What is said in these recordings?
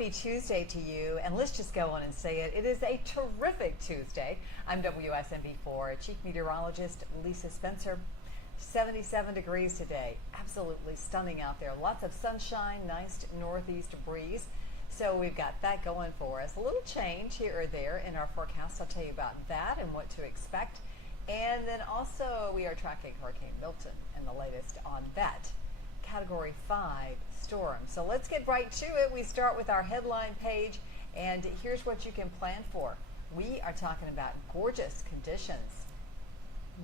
happy Tuesday to you, and let's just go on and say it. It is a terrific Tuesday. I'm WSMV4 Chief Meteorologist Lisa Spencer. 77 degrees today. Absolutely stunning out there. Lots of sunshine, nice northeast breeze. So we've got that going for us. A little change here or there in our forecast. I'll tell you about that and what to expect. And then also we are tracking Hurricane Milton and the latest on that. Category 5 storm. So let's get right to it. We start with our headline page, and here's what you can plan for. We are talking about gorgeous conditions.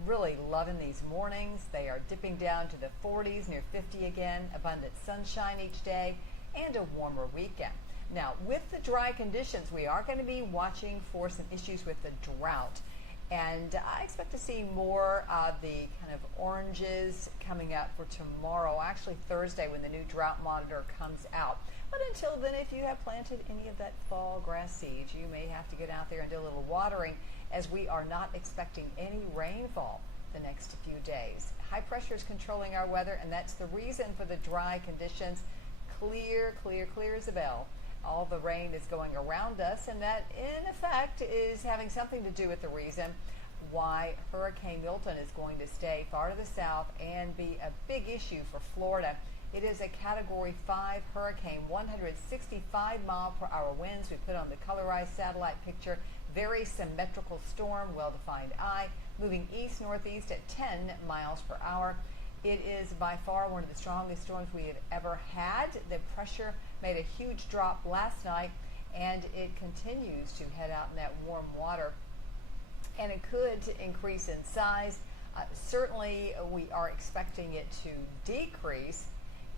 Really loving these mornings. They are dipping down to the 40s, near 50 again. Abundant sunshine each day and a warmer weekend. Now, with the dry conditions, we are going to be watching for some issues with the drought. And I expect to see more of the kind of oranges coming up for tomorrow, actually Thursday, when the new drought monitor comes out. But until then, if you have planted any of that fall grass seeds, you may have to get out there and do a little watering, as we are not expecting any rainfall the next few days. High pressure is controlling our weather, and that's the reason for the dry conditions. Clear, clear, clear as a bell. All the rain is going around us, and that in effect is having something to do with the reason why Hurricane Milton is going to stay far to the south and be a big issue for Florida. It is a Category 5 hurricane, 165 mile per hour winds. We put on the colorized satellite picture. Very symmetrical storm, well-defined eye, moving east-northeast at 10 miles per hour. It is by far one of the strongest storms we have ever had. The pressure made a huge drop last night, and it continues to head out in that warm water. And it could increase in size. Certainly, we are expecting it to decrease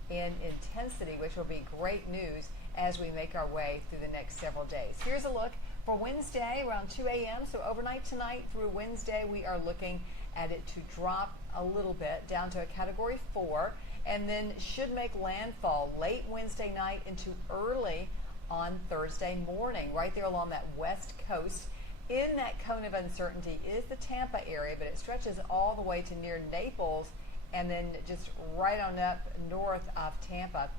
in intensity, which will be great news as we make our way through the next several days. Here's a look for Wednesday around 2 a.m. So overnight tonight through Wednesday, we are looking at it to drop a little bit down to a Category 4, and then should make landfall late Wednesday night into early on Thursday morning, right there along that west coast. In that cone of uncertainty is the Tampa area, but it stretches all the way to near Naples and then just right on up north of Tampa.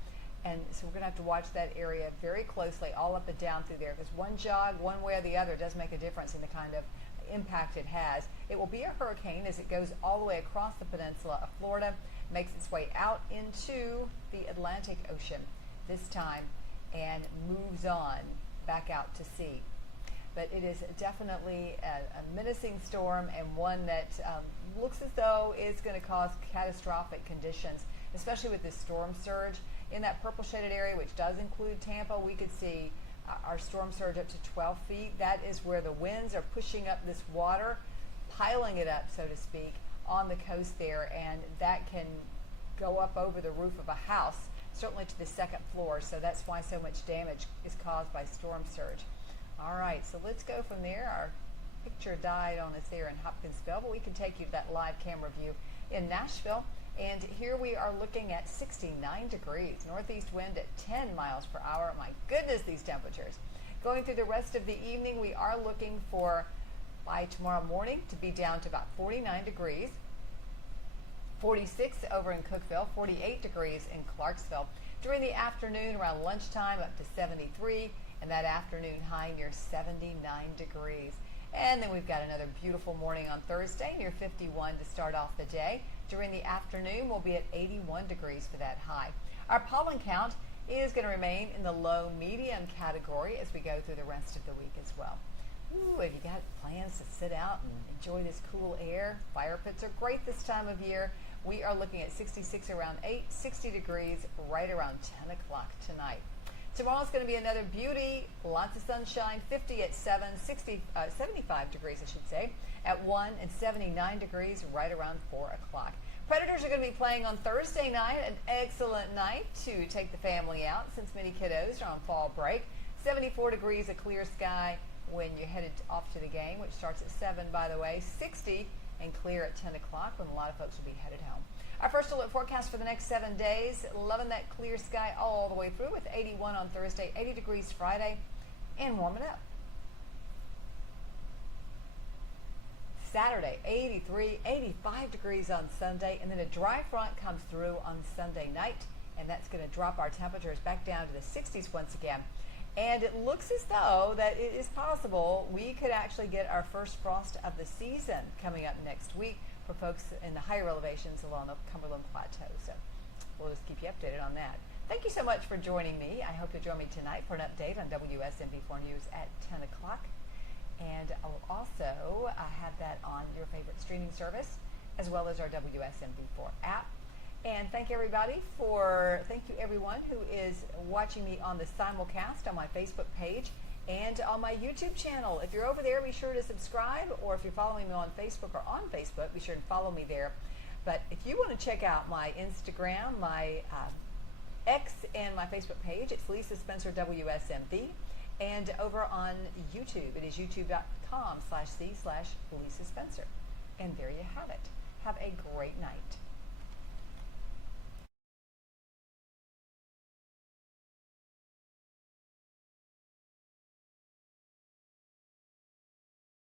And so we're going to have to watch that area very closely, all up and down through there, because one jog one way or the other does make a difference in the kind of impact it has. It will be a hurricane as it goes all the way across the peninsula of Florida, makes its way out into the Atlantic Ocean this time, and moves on back out to sea. But it is definitely a menacing storm, and one that looks as though it's going to cause catastrophic conditions, especially with this storm surge. In that purple shaded area, which does include Tampa, we could see our storm surge up to 12 feet. That is where the winds are pushing up this water, piling it up, so to speak, on the coast there, and that can go up over the roof of a house, certainly to the second floor. So that's why so much damage is caused by storm surge. All right, so let's go from there. Our picture died on us there in Hopkinsville, but we can take you to that live camera view in Nashville. And here we are looking at 69 degrees, northeast wind at 10 miles per hour. My goodness, these temperatures. Going through the rest of the evening, we are looking for, by tomorrow morning, to be down to about 49 degrees, 46 over in Cookeville, 48 degrees in Clarksville. During the afternoon, around lunchtime, up to 73, and that afternoon high near 79 degrees. And then we've got another beautiful morning on Thursday, near 51 to start off the day. During the afternoon, we'll be at 81 degrees for that high. Our pollen count is going to remain in the low-medium category as we go through the rest of the week as well. Ooh, have you got plans to sit out and enjoy this cool air? Fire pits are great this time of year. We are looking at 66 around 8, 60 degrees right around 10 o'clock tonight. Tomorrow's going to be another beauty, lots of sunshine, 50 at 7, 75 degrees, I should say, at 1, and 79 degrees right around 4 o'clock. Predators are going to be playing on Thursday night, an excellent night to take the family out since many kiddos are on fall break. 74 degrees, a clear sky when you're headed off to the game, which starts at 7, by the way, 60 and clear at 10 o'clock when a lot of folks will be headed home. Our first alert forecast for the next 7 days, loving that clear sky all the way through with 81 on Thursday, 80 degrees Friday, and warming up. Saturday, 83, 85 degrees on Sunday, and then a dry front comes through on Sunday night, and that's going to drop our temperatures back down to the 60s once again. And it looks as though that it is possible we could actually get our first frost of the season coming up next week for folks in the higher elevations along the Cumberland Plateau. So we'll just keep you updated on that. Thank you so much for joining me. I hope you'll join me tonight for an update on WSMV4 News at 10 o'clock. And I'll also have that on your favorite streaming service, as well as our WSMV4 app. And thank you everyone who is watching me on the simulcast on my Facebook page and on my YouTube channel. If you're over there, be sure to subscribe, or if you're following me on Facebook or on Facebook, be sure to follow me there. But if you want to check out my Instagram, my X, and my Facebook page, it's Lisa Spencer WSMV. And over on YouTube, it is youtube.com/c/Lisa Spencer. And there you have it. Have a great night.